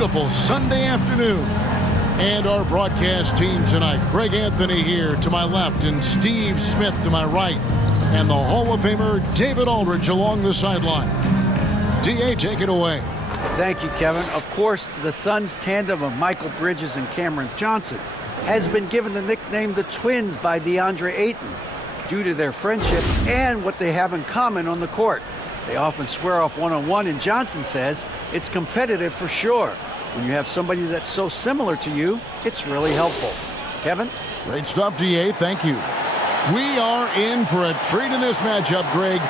beautiful Sunday afternoon. And our broadcast team tonight, Greg Anthony here to my left and Steve Smith to my right. And the Hall of Famer David Aldridge along the sideline. D.A., take it away. Thank you, Kevin. Of course, the Suns tandem of Michael Bridges and Cameron Johnson has been given the nickname the Twins by DeAndre Ayton due to their friendship and what they have in common on the court. They often square off one-on-one, and Johnson says it's competitive for sure. When you have somebody that's so similar to you, it's really helpful. Kevin? Great stuff, D.A. Thank you. We are in for a treat in this matchup, Greg,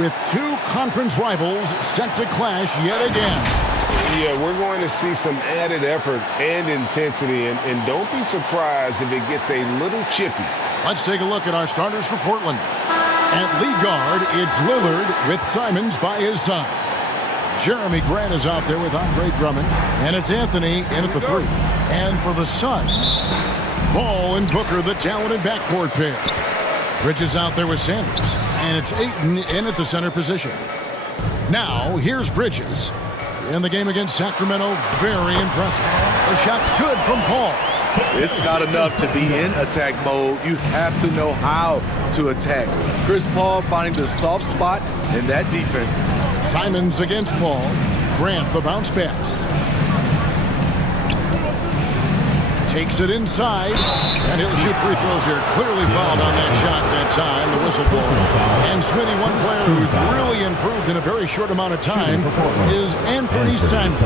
with two conference rivals set to clash yet again. Yeah, we're going to see some added effort and intensity, and don't be surprised if it gets a little chippy. Let's take a look at our starters for Portland. At lead guard, it's Lillard with Simons by his side. Jeremy Grant is out there with Andre Drummond, and it's Anthony in at the three. And for the Suns, Ball and Booker, the talented backcourt pair. Bridges out there with Sanders, and it's Ayton in at the center position. Now, here's Bridges. In the game against Sacramento, very impressive. The shot's good from Paul. It's not enough to be in attack mode. You have to know how to attack. Chris Paul finding the soft spot in that defense. Simons against Paul. Grant the bounce pass. Takes it inside, and he'll shoot free throws here. Clearly fouled on that shot that time, the whistle blower. And Smitty, one player who's really improved in a very short amount of time is Anthony Simons.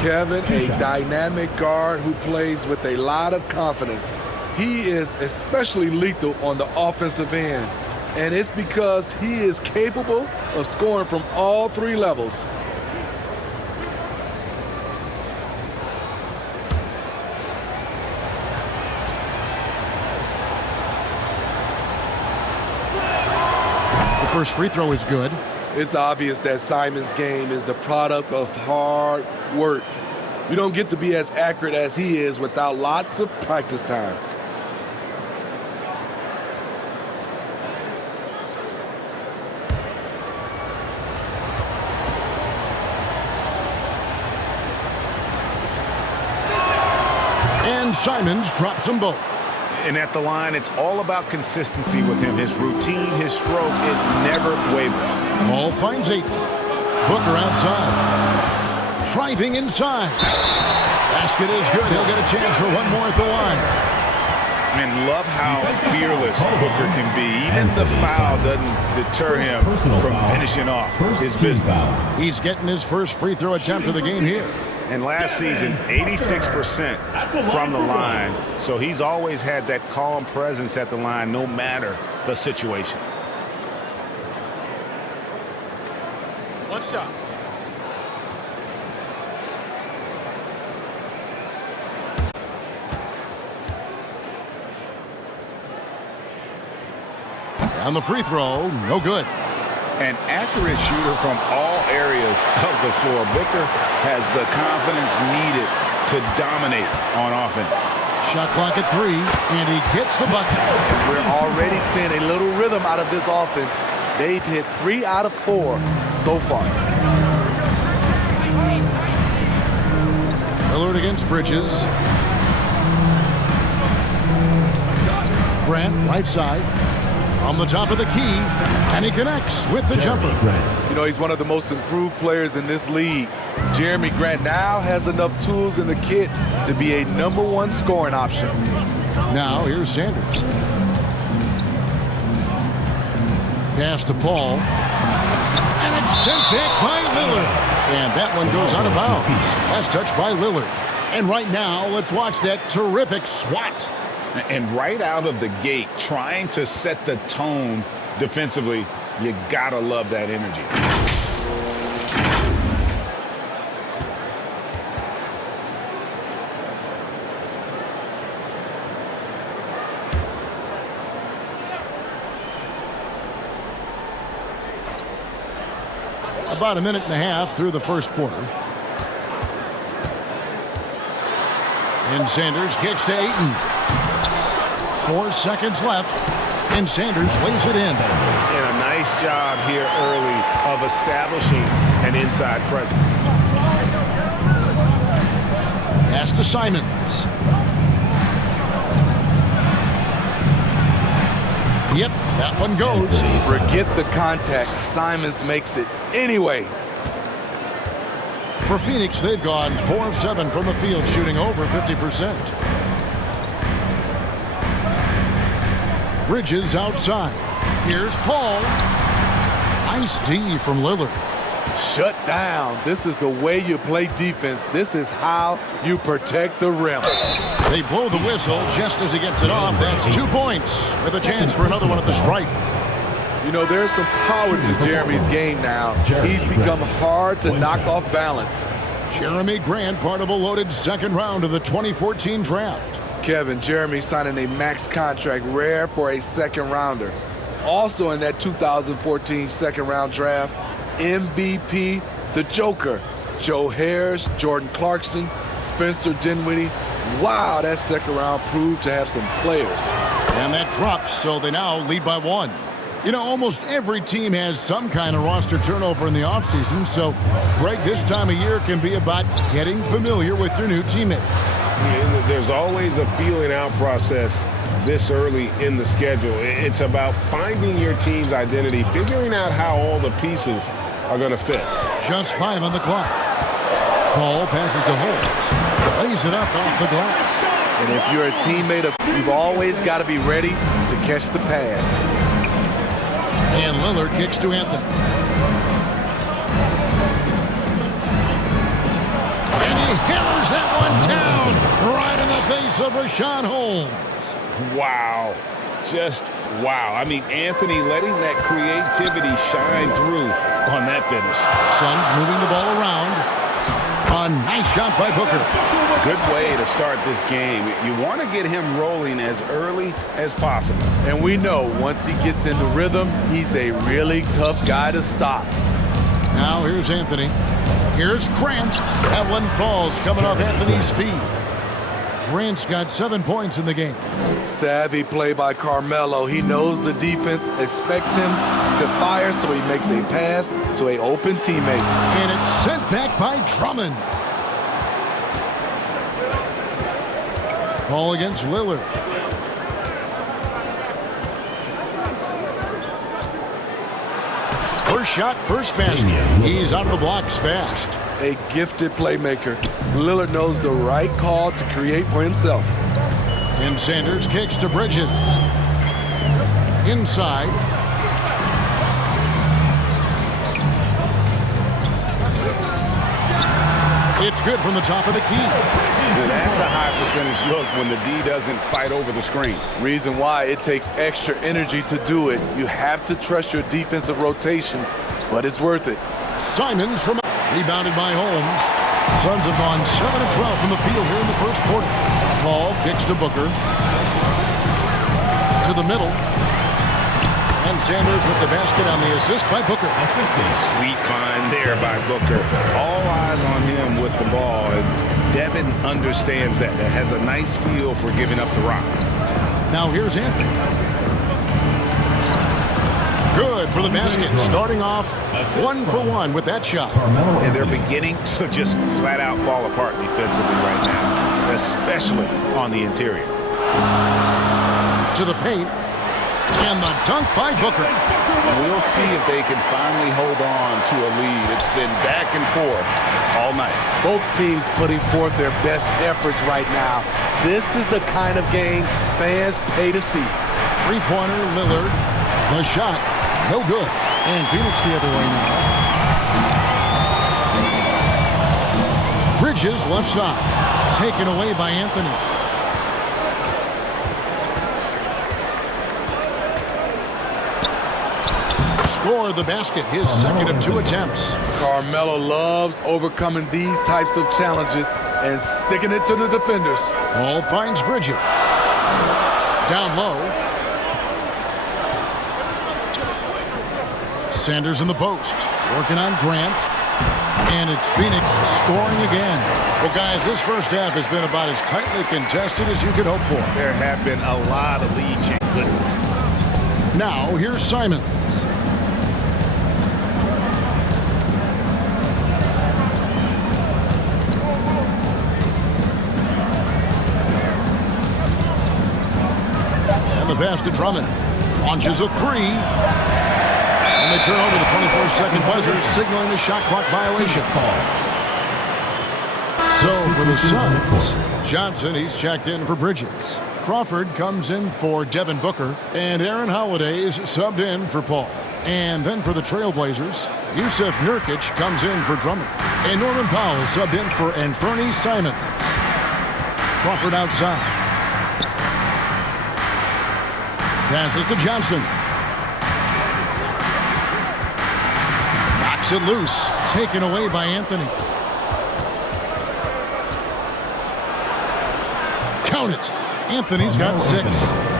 Kevin, a dynamic guard who plays with a lot of confidence. He is especially lethal on the offensive end, and it's because he is capable of scoring from all three levels. First free throw is good. It's obvious that Simons' game is the product of hard work. You don't get to be as accurate as he is without lots of practice time. And Simons drops them both. And at the line, it's all about consistency with him. His routine, his stroke, it never wavers. Ball finds Ayton. Booker outside. Driving inside. Basket is good. He'll get a chance for one more at the line. And love how fearless Booker can be. Even the foul doesn't deter him from finishing off his business. He's getting his first free throw attempt of the game here. And last season, 86% from the line. So he's always had that calm presence at the line no matter the situation. One shot. On the free throw, no good. An accurate shooter from all areas of the floor. Booker has the confidence needed to dominate on offense. Shot clock at 3, and he gets the bucket. We're already seeing a little rhythm out of this offense. They've hit 3 out of 4 so far. Lillard against Bridges. Grant, right side. From the top of the key, and he connects with the jumper. You know, he's one of the most improved players in this league. Jeremy Grant now has enough tools in the kit to be a #1 scoring option. Now, here's Sanders. Pass to Paul. And it's sent back by Lillard. And that one goes out of bounds. Last touch by Lillard. And right now, let's watch that terrific swat. And right out of the gate, trying to set the tone defensively, you gotta love that energy. About a minute and a half through the first quarter. And Sanders kicks to Ayton. 4 seconds left, and Sanders lays it in. And a nice job here early of establishing an inside presence. Pass to Simons. Yep, that one goes. Forget the contact. Simons makes it anyway. For Phoenix, they've gone 4 of 7 from the field, shooting over 50%. Bridges outside. Here's Paul. Nice D from Lillard. Shut down. This is the way you play defense. This is how you protect the rim. They blow the whistle just as he gets it off. That's 2 points with a chance for another one at the stripe. You know, there's some power to Jeremy's game now. He's become hard to knock off balance. Jeremy Grant, part of a loaded second round of the 2014 draft. Kevin, Jeremy signing a max contract, rare for a second rounder. Also in that 2014 second round draft, MVP, the Joker, Joe Harris, Jordan Clarkson, Spencer Dinwiddie. Wow, that second round proved to have some players. And that drops, so they now lead by 1. You know, almost every team has some kind of roster turnover in the offseason, so, Greg, this time of year can be about getting familiar with your new teammates. Yeah, there's always a feeling out process this early in the schedule. It's about finding your team's identity, figuring out how all the pieces are going to fit. Just 5 on the clock. Paul passes to Holmes. Lays it up off the glass. And if you're a teammate, you've always got to be ready to catch the pass. And Lillard kicks to Anthony. And he hammers that one down right in the face of Rashawn Holmes. Wow. Just wow. I mean, Anthony letting that creativity shine through on that finish. Suns moving the ball around. A nice shot by Booker. Good way to start this game. You want to get him rolling as early as possible. And we know once he gets into rhythm, he's a really tough guy to stop. Now here's Anthony. Here's Grant. That one falls coming off Anthony's feet. Grant's got 7 points in the game. Savvy play by Carmelo. He knows the defense expects him to fire, so he makes a pass to an open teammate. And it's sent back by Drummond. Ball against Lillard. First shot, first basket. He's out of the blocks fast. A gifted playmaker. Lillard knows the right call to create for himself. And Sanders kicks to Bridges. Inside. It's good from the top of the key. That's a high percentage look when the D doesn't fight over the screen. Reason why it takes extra energy to do it. You have to trust your defensive rotations, but it's worth it. Simons from rebounded by Holmes. Suns have gone 7 of 12 from the field here in the first quarter. Paul kicks to Booker. To the middle. And Sanders with the basket on the assist by Booker. Sweet find there by Booker. All eyes on him with the ball. And Devin understands that. That has a nice feel for giving up the rock. Now here's Anthony. Good for the basket. Starting off 1 for 1 with that shot. And they're beginning to just flat out fall apart defensively right now, especially on the interior. To the paint. And the dunk by Booker. We'll see if they can finally hold on to a lead. It's been back and forth all night. Both teams putting forth their best efforts right now. This is the kind of game fans pay to see. Three-pointer, Lillard. The shot, no good. And Phoenix the other way now. Bridges left side. Taken away by Anthony. Score the basket, his second of 2 attempts. Carmelo loves overcoming these types of challenges and sticking it to the defenders. Paul finds Bridges. Down low. Sanders in the post. Working on Grant. And it's Phoenix scoring again. Well, guys, this first half has been about as tightly contested as you could hope for. There have been a lot of lead change. Goodness. Now, here's Simons. pass to Drummond. Launches a three. And they turn over the 24-second buzzer, signaling the shot clock violation. So for the Suns, Johnson, he's checked in for Bridges. Crawford comes in for Devin Booker. And Aaron Holiday is subbed in for Paul. And then for the Trailblazers, Yusuf Nurkic comes in for Drummond. And Norman Powell subbed in for Anthony Simon. Crawford outside. Passes to Johnson. Knocks it loose. Taken away by Anthony. Count it. Anthony's got 6.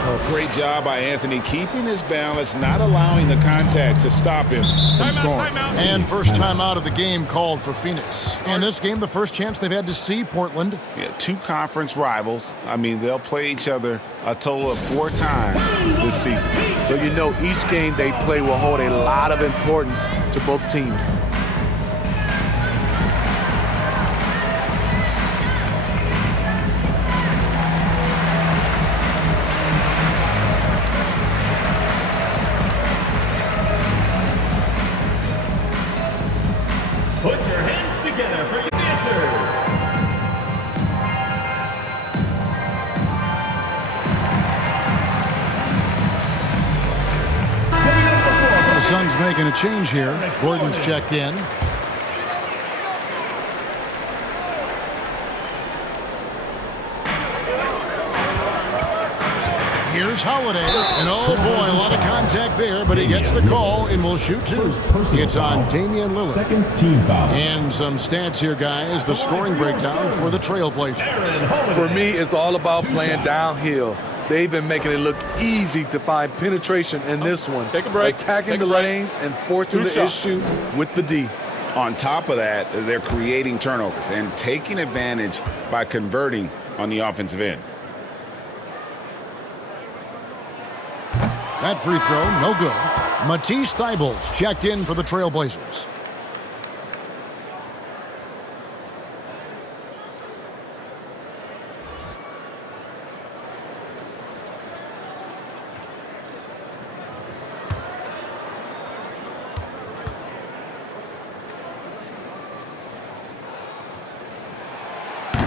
Oh, great job by Anthony, keeping his balance, not allowing the contact to stop him from scoring. And first time out of the game called for Phoenix. And this game, the first chance they've had to see Portland. Yeah, 2 conference rivals. I mean, they'll play each other a total of 4 times this season. So you know each game they play will hold a lot of importance to both teams. Put your hands together for your dancers. The Suns making a change here. Gordon's checked in. Here's Holiday. And oh boy, a lot of contact there, but he gets the call and will shoot 2. It's on Damian Lillard. Second team foul. And some stats here, guys. The scoring breakdown for the Trailblazers. For me, it's all about playing downhill. They've been making it look easy to find penetration in this one. Take a break. Attacking the lanes and forcing the issue with the D. On top of that, they're creating turnovers and taking advantage by converting on the offensive end. That free throw, no good. Matisse Thybulle checked in for the Trailblazers.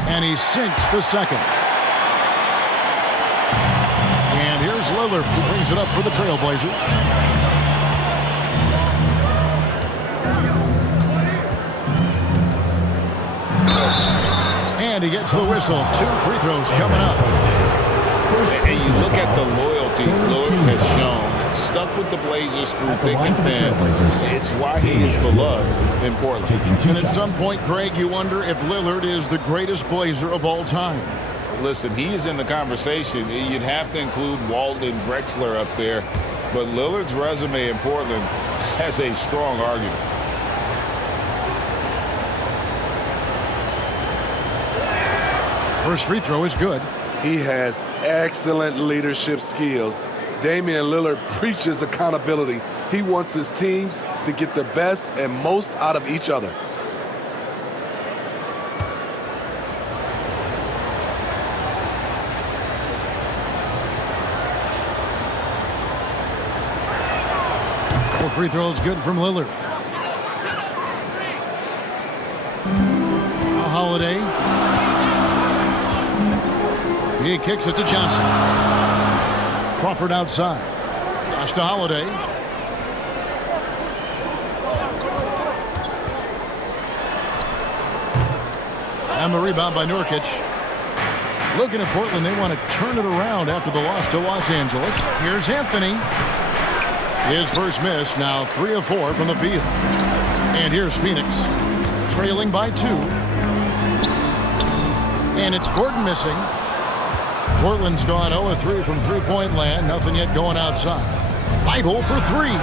And he sinks the second. And here's Lillard, who brings it up for the Trailblazers. And he gets the whistle. 2 free throws coming up. And you look at the loyalty Lillard has shown. Stuck with the Blazers through thick and thin. It's why he is beloved in Portland. And at some point, Greg, you wonder if Lillard is the greatest Blazer of all time. Listen, he is in the conversation. You'd have to include Walton and Drexler up there. But Lillard's resume in Portland has a strong argument. First free throw is good. He has excellent leadership skills. Damian Lillard preaches accountability. He wants his teams to get the best and most out of each other. Free throw is good from Lillard. Now Holiday. He kicks it to Johnson. Crawford outside. Pass to Holiday. And the rebound by Nurkic. Looking at Portland, they want to turn it around after the loss to Los Angeles. Here's Anthony. His first miss, now 3 of 4 from the field. And here's Phoenix, trailing by 2. And it's Gordon missing. Portland's gone 0 of 3 from three-point land. Nothing yet going outside. Thybulle for 3.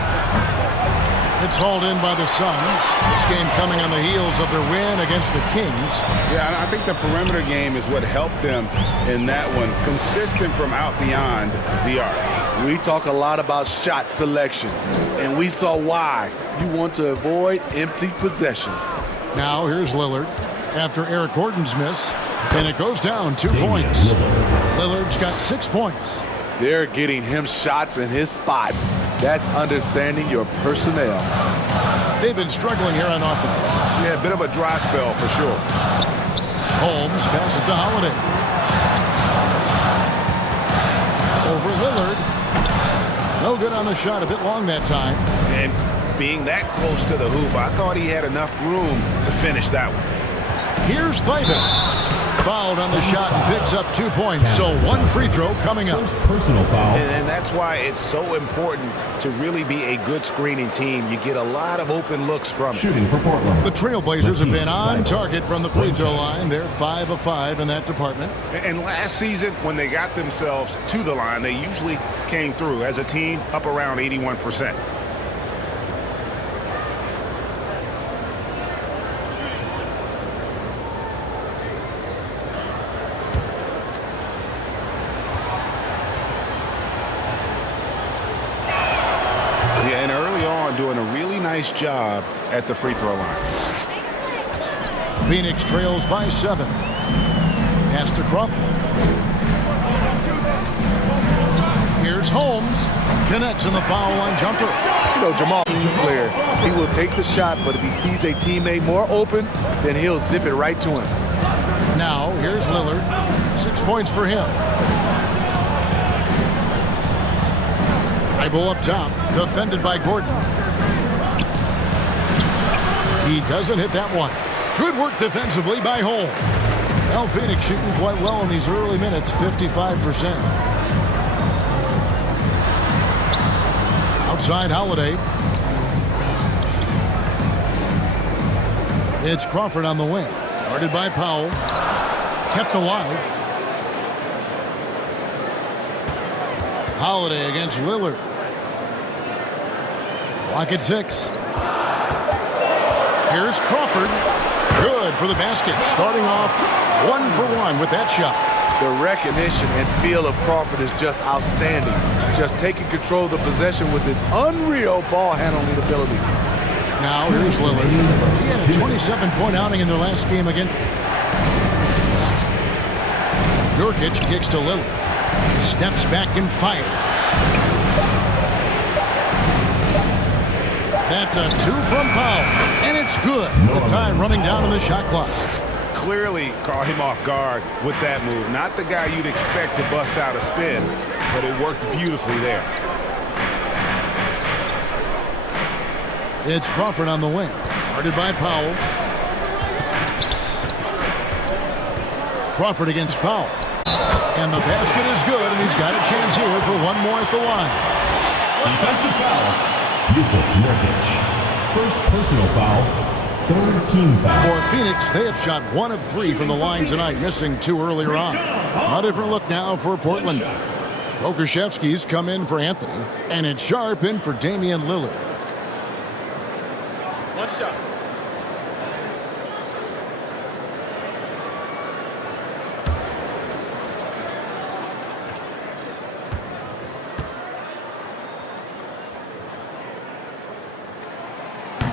It's hauled in by the Suns. This game coming on the heels of their win against the Kings. Yeah, I think the perimeter game is what helped them in that one. Consistent from out beyond the arc. We talk a lot about shot selection, and we saw why. You want to avoid empty possessions. Now here's Lillard after Eric Gordon's miss, and it goes down 2 points. Lillard's got 6 points. They're getting him shots in his spots. That's understanding your personnel. They've been struggling here on offense. Yeah, a bit of a dry spell for sure. Holmes passes to Holiday. Over Lillard. No good on the shot. A bit long that time. And being that close to the hoop, I thought he had enough room to finish that one. Here's Thybulle. Fouled on the shot and picks up 2 points. So one free throw coming up. First personal foul. And that's why it's so important to really be a good screening team. You get a lot of open looks from it. Shooting for Portland. The Trailblazers have been on target from the free throw line. They're 5 of 5 in that department. And last season, when they got themselves to the line, they usually came through as a team up around 81%. Yeah, and early on, doing a really nice job at the free throw line. Phoenix trails by 7. Pass to Crawford. Here's Holmes. Connects in the foul line jumper. You know, Jamal is a player. He will take the shot, but if he sees a teammate more open, then he'll zip it right to him. Now, here's Lillard. 6 points for him. Eyeball up top. Defended by Gordon. He doesn't hit that one. Good work defensively by Holmes. Well, Phoenix shooting quite well in these early minutes, 55%. Outside Holiday. It's Crawford on the wing. Guarded by Powell. Kept alive. Holiday against Lillard. Clock at 6. Here's Crawford. Good for the basket. Starting off 1 for 1 with that shot. The recognition and feel of Crawford is just outstanding. Just taking control of the possession with his unreal ball handling ability. Now here's Lillard. He had a 27-point outing in their last game again. Nurkic kicks to Lillard. Steps back and fires. That's a 2 from Powell, and it's good. With time running down on the shot clock. Clearly caught him off guard with that move. Not the guy you'd expect to bust out a spin, but it worked beautifully there. It's Crawford on the wing. Guarded by Powell. Crawford against Powell. And the basket is good, and he's got a chance here for one more at the line. Defensive foul. Yusuf Nurkic. First personal foul. Third team foul. For Phoenix, they have shot 1 of 3 from the line tonight, missing 2 earlier on. A different look now for Portland. Pokuševski's come in for Anthony, and it's Sharp in for Damian Lillard. One shot.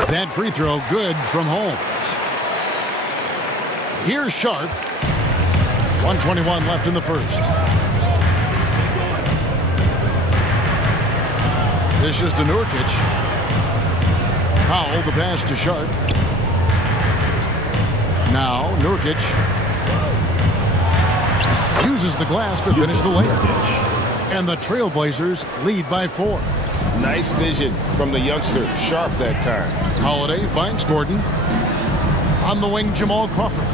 That free throw good from Holmes. Here's Sharp. 1:21 left in the first. This is to Nurkic. Powell, the pass to Sharp. Now Nurkic uses the glass to finish the layup. And the Trailblazers lead by 4. Nice vision from the youngster, Sharp that time. Holiday finds Gordon. On the wing, Jamal Crawford.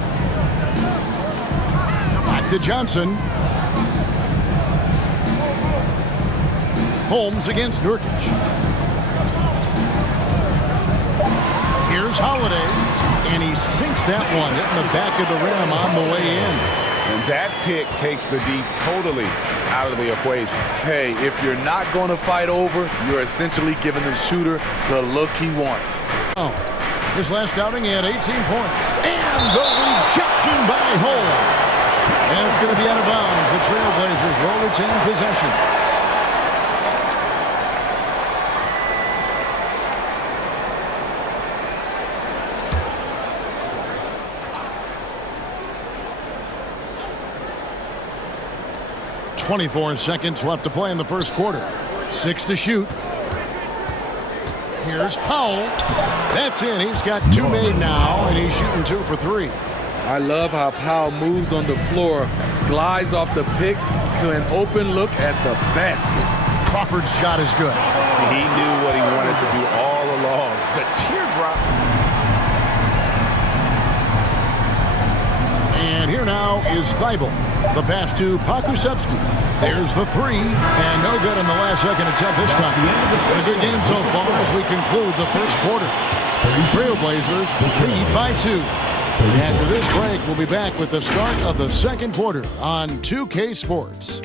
Back to Johnson. Holmes against Nurkic. Here's Holiday. And he sinks that one, hitting the back of the rim on the way in. And that pick takes the D totally out of the equation. Hey, if you're not going to fight over, you're essentially giving the shooter the look he wants. Oh, his last outing, he had 18 points. And the rejection by Holmes. And it's going to be out of bounds. The Trailblazers will retain possession. 24 seconds left to play in the first quarter. 6 to shoot. Here's Powell. That's in. He's got 2 made now, and he's shooting 2 for 3. I love how Powell moves on the floor, glides off the pick to an open look at the basket. Crawford's shot is good. He knew what he wanted to do all along. The teardrop. And here now is Thibault. The pass to Pakusevsky. There's the 3, and no good in the last second attempt this time. A good game so far as we conclude the first quarter. Trailblazers lead by 2. After this break, we'll be back with the start of the second quarter on 2K Sports.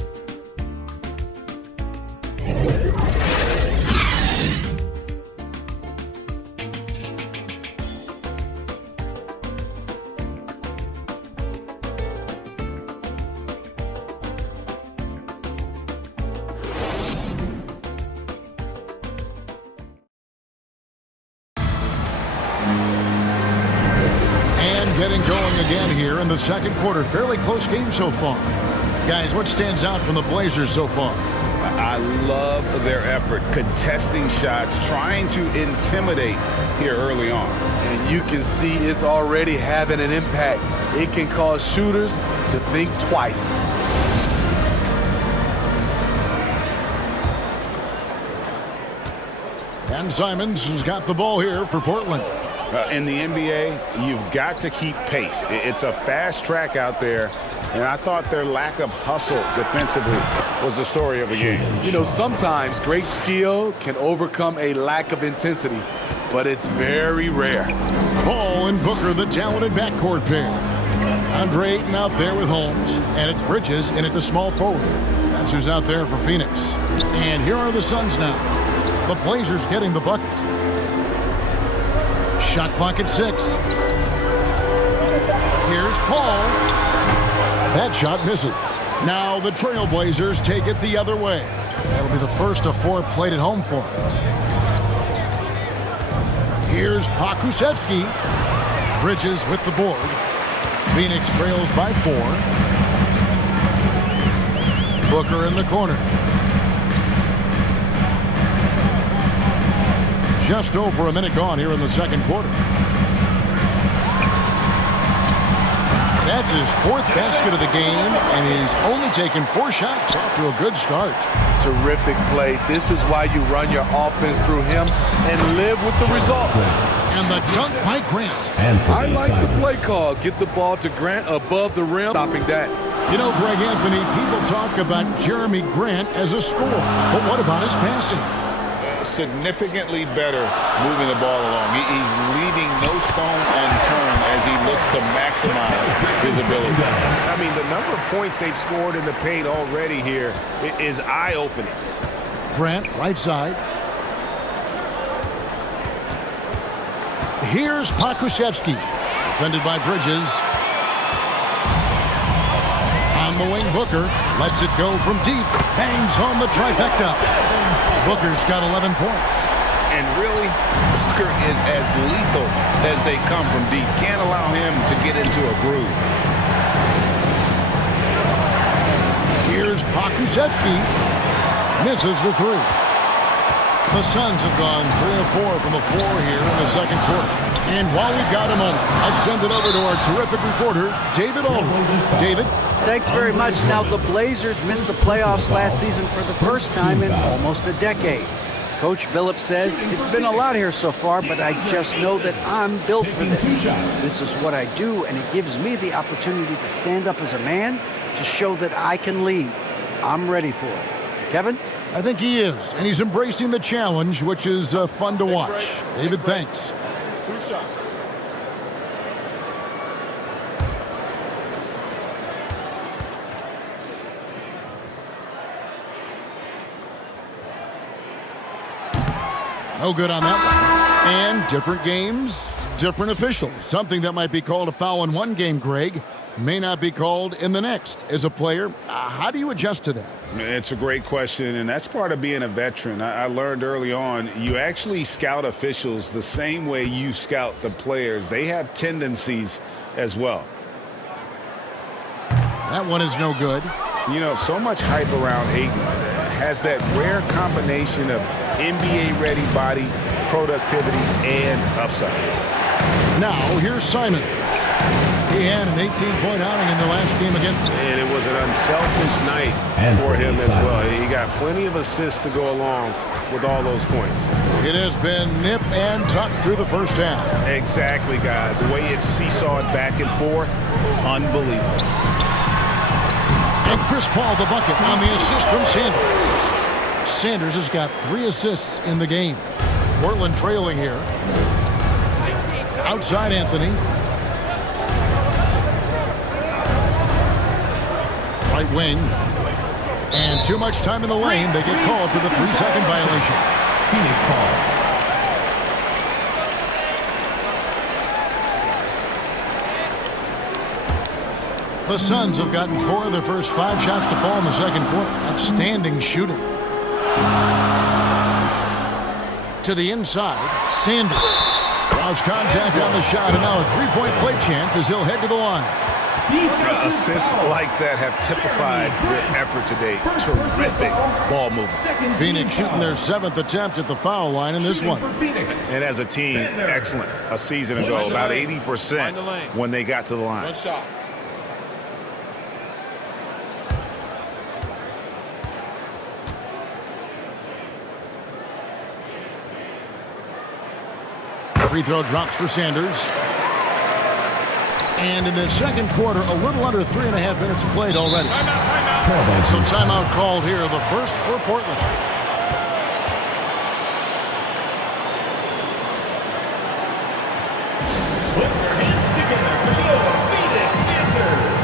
Getting going again here in the second quarter. Fairly close game so far. Guys, what stands out from the Blazers so far? I love their effort, contesting shots, trying to intimidate here early on. And you can see it's already having an impact. It can cause shooters to think twice. And Simons has got the ball here for Portland. In the NBA, you've got to keep pace. It's a fast track out there, and I thought their lack of hustle defensively was the story of the game. You know, sometimes great skill can overcome a lack of intensity, but it's very rare. Ball and Booker, the talented backcourt pair. Andre Ayton out there with Holmes, and it's Bridges in at the small forward. That's who's out there for Phoenix. And here are the Suns now. The Blazers getting the bucket. Shot clock at 6. Here's Paul. That shot misses. Now the Trailblazers take it the other way. That'll be the first of 4 played at home for him. Here's Pakusevsky. Bridges with the board. Phoenix trails by 4. Booker in the corner. Just over a minute gone here in the second quarter. That's his 4th basket of the game, and he's only taken 4 shots. Off to a good start. Terrific play. This is why you run your offense through him and live with the results. And the dunk by Grant. I like the play call. Get the ball to Grant above the rim. Stopping that. You know, Greg Anthony, people talk about Jeremy Grant as a scorer, but what about his passing? Significantly better moving the ball along. He's leaving no stone unturned as he looks to maximize his ability. I mean, the number of points they've scored in the paint already here is eye-opening. Grant, right side. Here's Pakusevsky, defended by Bridges. On the wing, Booker lets it go from deep, bangs home the trifecta. Booker's got 11 points. And really, Booker is as lethal as they come from deep. Can't allow him to get into a groove. Here's Pakusevsky. Misses the 3. The Suns have gone 3 of 4 from the floor here in the second quarter. And while we've got a moment, I'll send it over to our terrific reporter, David Aldridge. David? Thanks very much. Now, the Blazers missed the playoffs last season for the first time in almost a decade. Coach Billups says, it's been a lot here so far, but I just know that I'm built for this. This is what I do, and it gives me the opportunity to stand up as a man to show that I can lead. I'm ready for it. Kevin? I think he is, and he's embracing the challenge, which is fun to watch. David, thanks. 2 shots. No good on that one. And different games, different officials. Something that might be called a foul in one game, Greg, may not be called in the next. As a player, how do you adjust to that? It's a great question, and that's part of being a veteran. I learned early on, you actually scout officials the same way you scout the players. They have tendencies as well. That one is no good. You know, so much hype around Ayton. Has that rare combination of NBA-ready body, productivity, and upside. Now, here's Simon. He had an 18-point outing in the last game again. And it was an unselfish night for him as well. He got plenty of assists to go along with all those points. It has been nip and tuck through the first half. Exactly, guys. The way it's seesawed back and forth, unbelievable. And Chris Paul the bucket on the assist from Sanders. Sanders has got 3 assists in the game. Portland trailing here. Outside Anthony. Right wing. And too much time in the lane. They get called for the 3-second violation. Phoenix ball. The Suns have gotten 4 of their first 5 shots to fall in the second quarter. Outstanding shooting. To the inside, Sanders. Draws contact on the shot, and now a 3-point play chance as he'll head to the line. Assists like that have typified their effort today. Terrific ball movement. Phoenix shooting their 7th attempt at the foul line in this one. And as a team, excellent. A season ago, about 80% when they got to the line. Free throw drops for Sanders. And in the second quarter, a little under 3.5 minutes played already. So timeout called here, the first for Portland. Put your hands together for the Phoenix Dancers.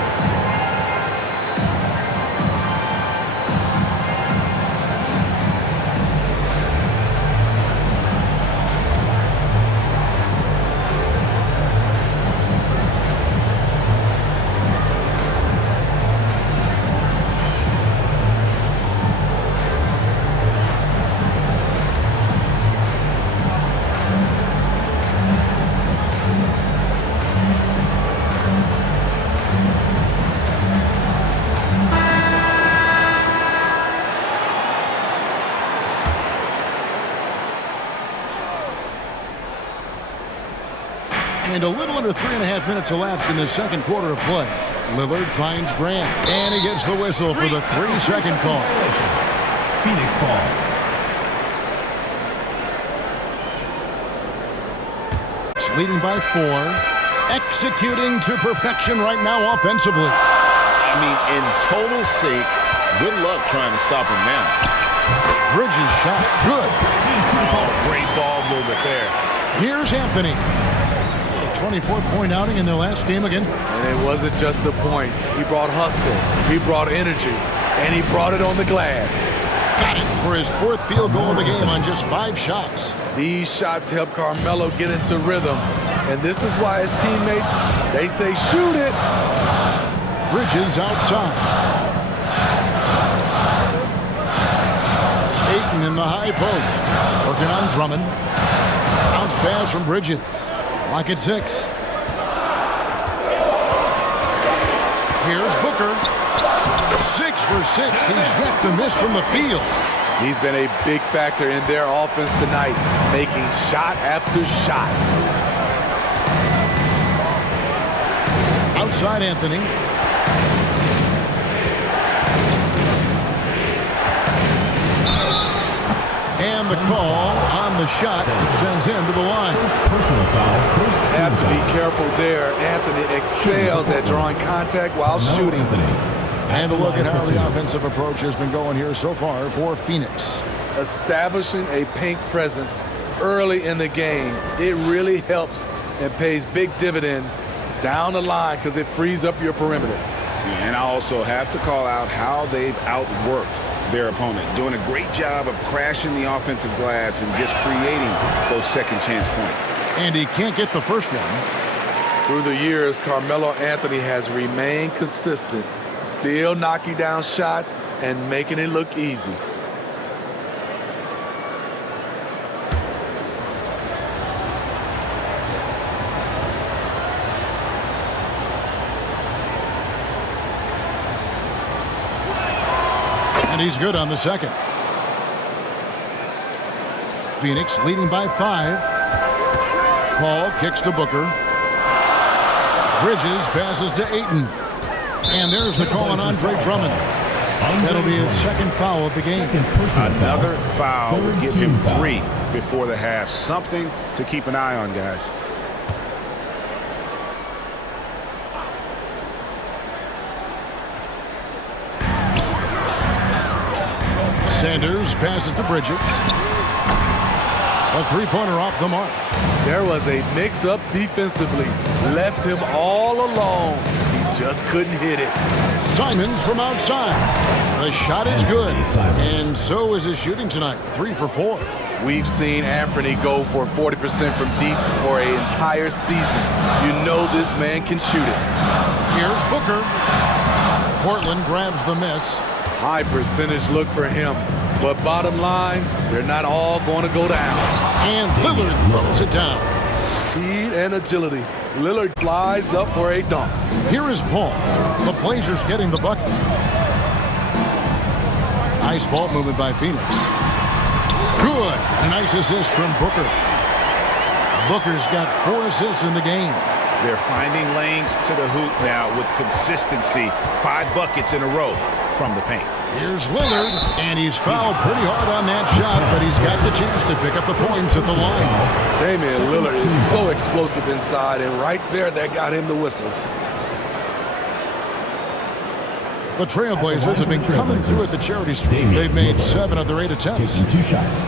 And a little under 3.5 minutes elapsed in the second quarter of play. Lillard finds Grant, and he gets the whistle for the 3-second call. Phoenix ball. It's leading by 4, executing to perfection right now offensively. I mean, in total sync, good luck trying to stop him now. Bridges shot, good. Oh, great ball movement there. Here's Anthony. 24-point outing in their last game again. And it wasn't just the points. He brought hustle, he brought energy, and he brought it on the glass. Got it for his 4th field goal of the game on just 5 shots. These shots help Carmelo get into rhythm. And this is why his teammates, they say shoot it. Bridges outside. Ayton in the high post. Working on Drummond. Bounce pass from Bridges. Lock at 6. Here's Booker. 6 for 6. He's yet to miss from the field. He's been a big factor in their offense tonight, making shot after shot. Outside Anthony. And the call on the shot sends him to the line. Personal foul. Have to be careful there. Anthony excels at drawing contact while shooting. And a look at how the offensive approach has been going here so far for Phoenix. Establishing a paint presence early in the game, it really helps and pays big dividends down the line because it frees up your perimeter. And I also have to call out how they've outworked their opponent, doing a great job of crashing the offensive glass and just creating those second chance points. And he can't get the first one. Through the years, Carmelo Anthony has remained consistent, still knocking down shots and making it look easy. And he's good on the second. Phoenix leading by 5. Paul kicks to Booker. Bridges passes to Ayton. And there's the call on Andre Drummond. That'll be his second foul of the game. Another foul would give him 3 before the half. Something to keep an eye on, guys. Sanders passes to Bridges. A three-pointer off the mark. There was a mix-up defensively. Left him all alone. He just couldn't hit it. Simons from outside. The shot is good. And so is his shooting tonight. 3 for 4. We've seen Anthony go for 40% from deep for an entire season. You know this man can shoot it. Here's Booker. Portland grabs the miss. High percentage look for him. But bottom line, they're not all going to go down. And Lillard throws it down. Speed and agility. Lillard flies up for a dunk. Here is Paul. The Blazers getting the bucket. Nice ball movement by Phoenix. Good. A nice assist from Booker. Booker's got 4 assists in the game. They're finding lanes to the hoop now with consistency. 5 buckets in a row from the paint. Here's Lillard, and he's fouled pretty hard on that shot, but he's got the chance to pick up the points at the line. Damian Lillard is so explosive inside, and right there, that got him the whistle. The Trailblazers have been coming through at the charity stripe. They've made 7 of their 8 attempts. Taking 2 shots.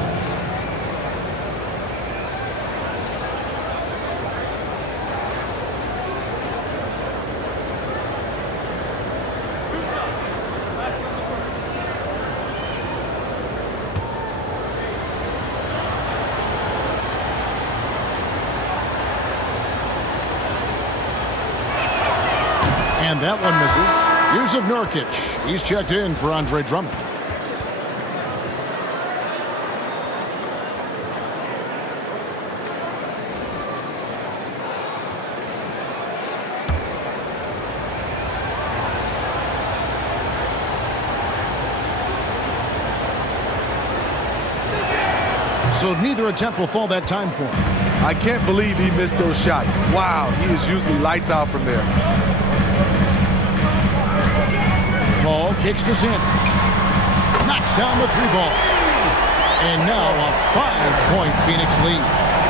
And that one misses. Yusuf Nurkic. He's checked in for Andre Drummond. So neither attempt will fall that time for him. I can't believe he missed those shots. Wow, he is usually lights out from there. Paul kicks to Sanders. Knocks down the 3-ball. And now a 5-point Phoenix lead.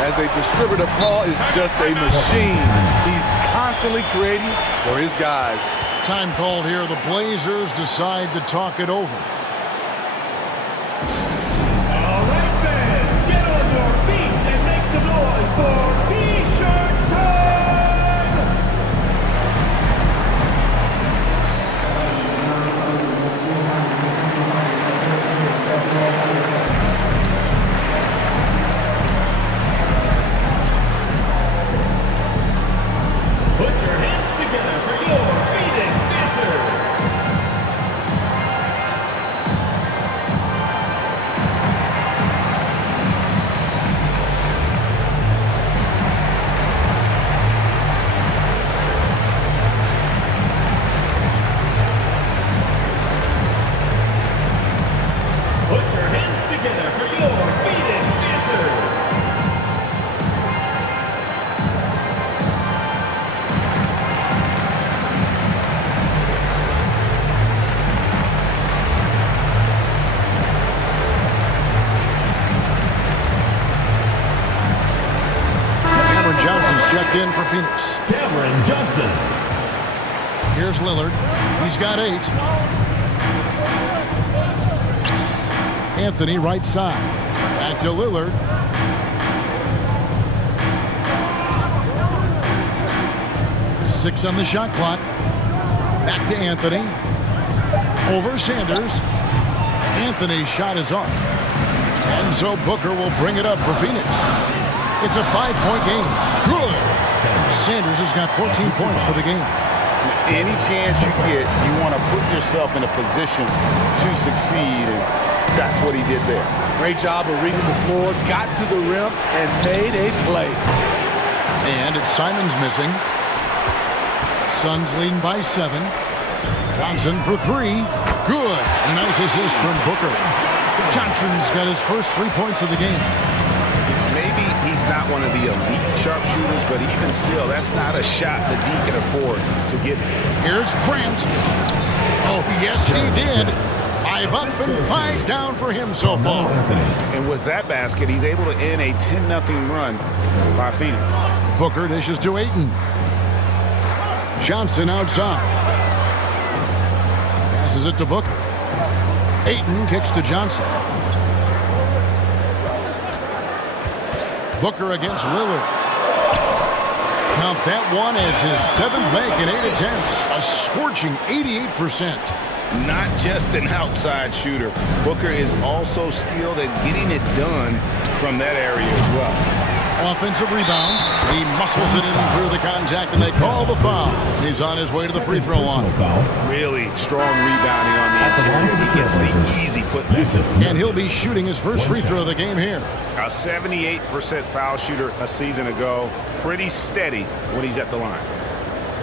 As a distributor, Paul is just a machine. He's constantly creating for his guys. Time called here. The Blazers decide to talk it over. All right, fans, get on your feet and make some noise for T-shirt time! Put your hands together for your Phoenix dancers! Put your hands together for your Phoenix dancers! Cameron Johnson's checked in for Phoenix. Cameron Johnson. Here's Lillard. He's got 8. Anthony right side. Back to Lillard. Six on the shot clock. Back to Anthony. Over Sanders. Anthony's shot is off. And so Booker will bring it up for Phoenix. It's a 5-point game. Good. Sanders has got 14 points for the game. Any chance you get, you want to put yourself in a position to succeed, and that's what he did there. Great job of reading the floor, got to the rim, and made a play. And it's Simons missing. Suns leading by 7. Johnson for 3. Good. And a nice assist from Booker. Johnson's got his first 3 points of the game. Maybe he's not one of the elite sharpshooters, but even still, that's not a shot that D can afford to give him. Here's Grant. Oh, yes, he did. 5 up and 5 down for him so far. And with that basket, he's able to end a 10-0 run by Phoenix. Booker dishes to Ayton. Johnson outside. Passes it to Booker. Ayton kicks to Johnson. Booker against Lillard. Count that one as his 7th make in 8 attempts. A scorching 88%. Not just an outside shooter. Booker is also skilled at getting it done from that area as well. Offensive rebound. He muscles it in through the contact, and they call the foul. He's on his way to the free throw line. Really strong rebounding on the interior. He gets the easy putback. And he'll be shooting his first free throw of the game here. A 78% foul shooter a season ago. Pretty steady when he's at the line.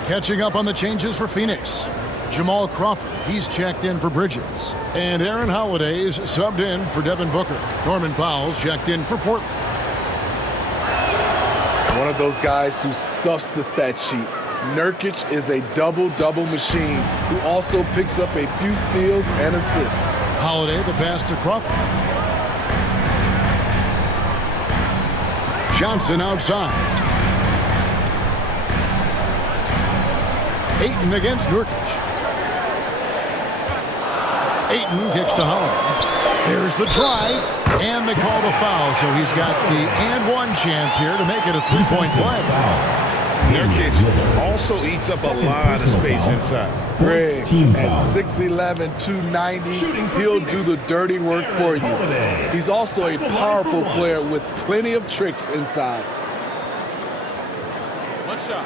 Catching up on the changes for Phoenix. Jamal Crawford, he's checked in for Bridges. And Aaron Holiday's subbed in for Devin Booker. Norman Powell's checked in for Portland. One of those guys who stuffs the stat sheet. Nurkic is a double-double machine who also picks up a few steals and assists. Holiday, the pass to Crawford. Johnson outside. Ayton against Nurkic. Ayton kicks to Holiday. There's the drive, and they call the foul, so he's got the and-one chance here to make it a 3-point play. Nurkic also eats up a lot of space inside. Greg, at 6'11", 290, he'll do the dirty work for you. He's also a powerful player with plenty of tricks inside. One shot.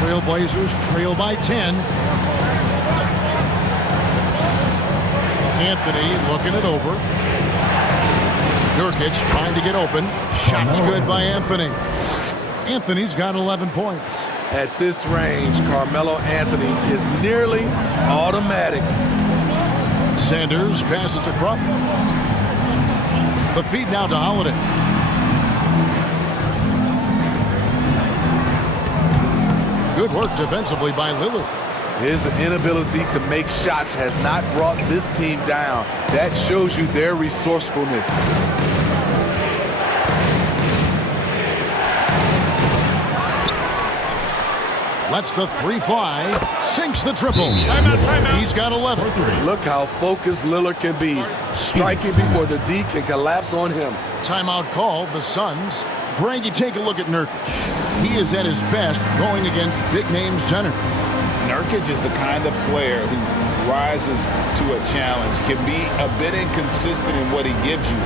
Trailblazers trail by 10. Anthony looking it over. Nurkic trying to get open. Shot's good by Anthony. Anthony's got 11 points. At this range, Carmelo Anthony is nearly automatic. Sanders passes to Crawford. The feed now to Holiday. Good work defensively by Lillard. His inability to make shots has not brought this team down. That shows you their resourcefulness. Lets the 3 fly. Sinks the triple. Timeout. He's got 11. Look how focused Lillard can be. Striking before the D can collapse on him. Timeout called. The Suns. Greg, you take a look at Nurkic. He is at his best going against big-name centers. Nurkic is the kind of player who rises to a challenge, can be a bit inconsistent in what he gives you,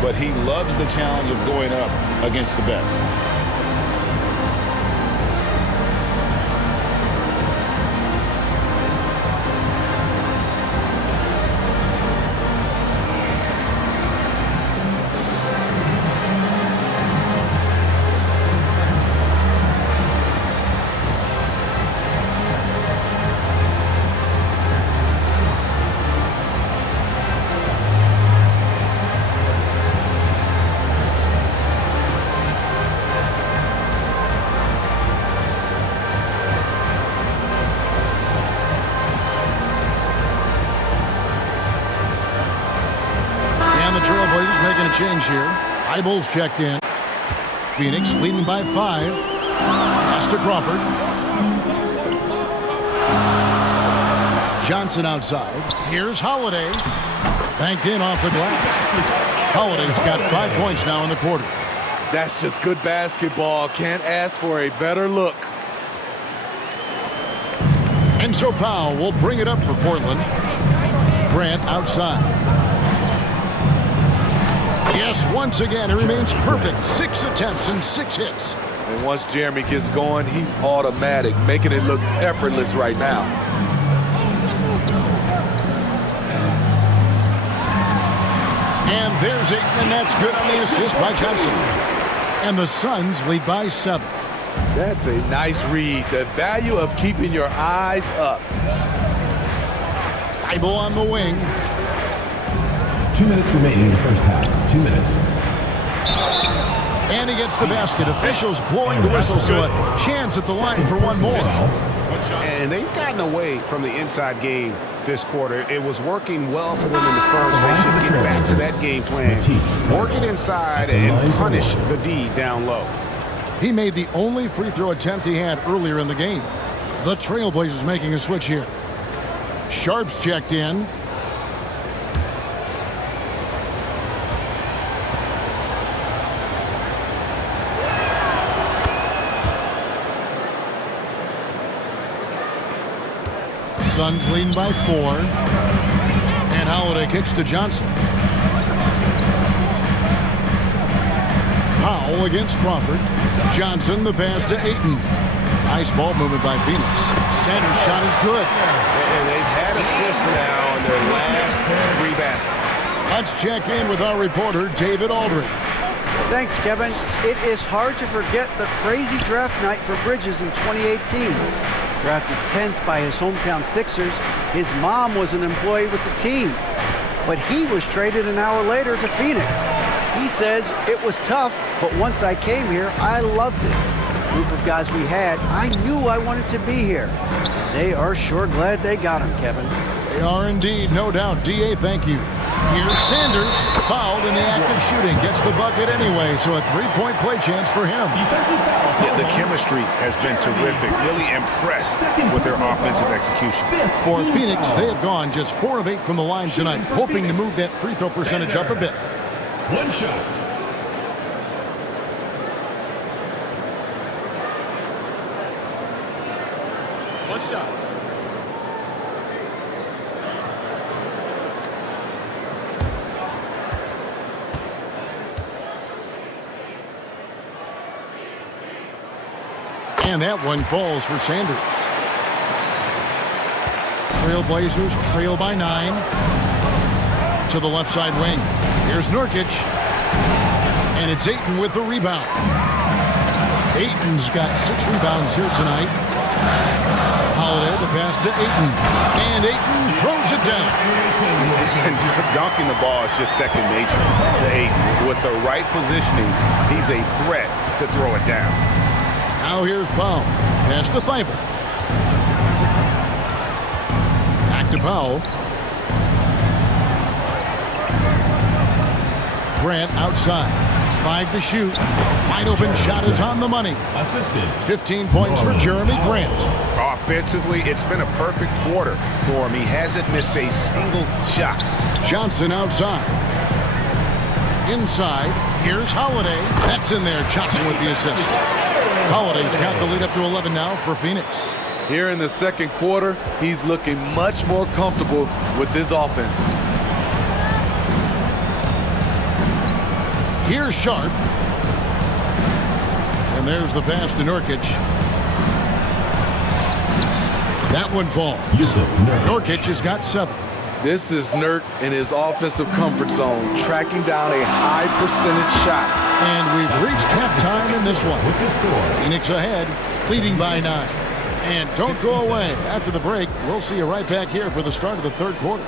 but he loves the challenge of going up against the best. Trailblazers making a change here. Eibel's checked in. Phoenix leading by 5. Pass to Crawford. Johnson outside. Here's Holiday. Banked in off the glass. Holiday's got 5 points now in the quarter. That's just good basketball. Can't ask for a better look. And so Powell will bring it up for Portland. Grant outside. Yes, once again, he remains perfect. 6 attempts and 6 hits. And once Jeremy gets going, he's automatic, making it look effortless right now. There's 8, and that's good on the assist by Johnson. And the Suns lead by 7. That's a nice read. The value of keeping your eyes up. Thibault on the wing. 2 minutes remaining in the first half. 2 minutes. And he gets the basket. Officials blowing the whistle, so a chance at the line for one more. And they've gotten away from the inside game this quarter. It was working well for them in the first. They should get back to that game plan. Work it inside and punish the D down low. He made the only free throw attempt he had earlier in the game. The Trailblazers making a switch here. Sharp's checked in. Suns leading by 4. And Holiday kicks to Johnson. Powell against Crawford. Johnson, the pass to Ayton. Nice ball movement by Phoenix. Sanders' shot is good. And they've had assists now in their last 3 baskets. Let's check in with our reporter, David Aldridge. Thanks, Kevin. It is hard to forget the crazy draft night for Bridges in 2018. Drafted 10th by his hometown Sixers, his mom was an employee with the team. But he was traded an hour later to Phoenix. He says it was tough, but once I came here, I loved it. The group of guys we had, I knew I wanted to be here. They are sure glad they got him, Kevin. They are indeed, no doubt. D.A., thank you. Here's Sanders, fouled in the act of shooting. Gets the bucket anyway, so a 3-point play chance for him. Yeah, the chemistry has been terrific. Really impressed with their offensive execution. For Phoenix, they have gone just 4 of 8 from the line tonight, hoping to move that free throw percentage up a bit. One shot. One shot. And that one falls for Sanders. Trailblazers trail by 9. To the left side wing. Here's Nurkic. And it's Ayton with the rebound. Ayton's got 6 rebounds here tonight. Holiday, the pass to Ayton. And Ayton throws it down. And dunking the ball is just second nature to Ayton. With the right positioning, he's a threat to throw it down. Now here's Powell. Pass to Thibault. Back to Powell. Grant outside. 5 to shoot. Wide open shot is on the money. Assisted. 15 points for Jeremy Grant. Offensively, it's been a perfect quarter for him. He hasn't missed a single shot. Johnson outside. Inside. Here's Holiday. That's in there. Johnson with the assist. Holiday's got the lead up to 11 now for Phoenix. Here in the second quarter, he's looking much more comfortable with this offense. Here's Sharp. And there's the pass to Nurkic. That one falls. Nurkic has got 7. This is Nurk in his offensive comfort zone, tracking down a high percentage shot. And we've reached halftime in this one. Phoenix ahead, leading by 9. And don't go away. After the break, we'll see you right back here for the start of the third quarter.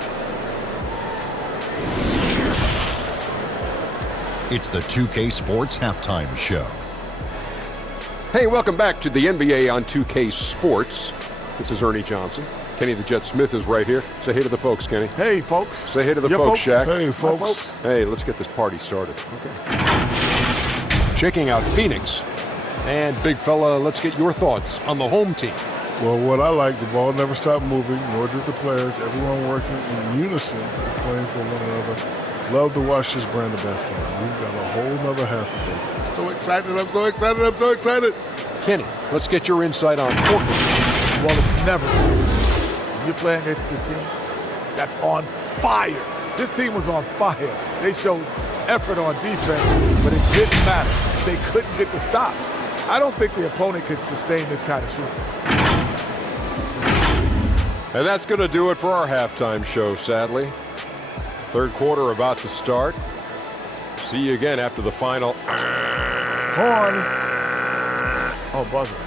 It's the 2K Sports Halftime Show. Hey, welcome back to the NBA on 2K Sports. This is Ernie Johnson. Kenny the Jet Smith is right here. Say hey to the folks, Kenny. Hey, folks. Say hey to the folks, Shaq. Hey, folks. Hey, let's get this party started. Okay. Checking out Phoenix. And, big fella, let's get your thoughts on the home team. Well, what I like, the ball never stopped moving, nor did the players. Everyone working in unison, playing for one another. Love to watch this brand of basketball. We've got a whole nother half to go. I'm so excited. I'm so excited. I'm so excited. Kenny, let's get your insight on Portland. Well, it's never. You're playing against a team that's on fire. This team was on fire. They showed effort on defense, but it didn't matter. They couldn't get the stops. I don't think the opponent could sustain this kind of shooting. And that's going to do it for our halftime show, sadly. Third quarter about to start. See you again after the final. Horn. Oh, buzzer.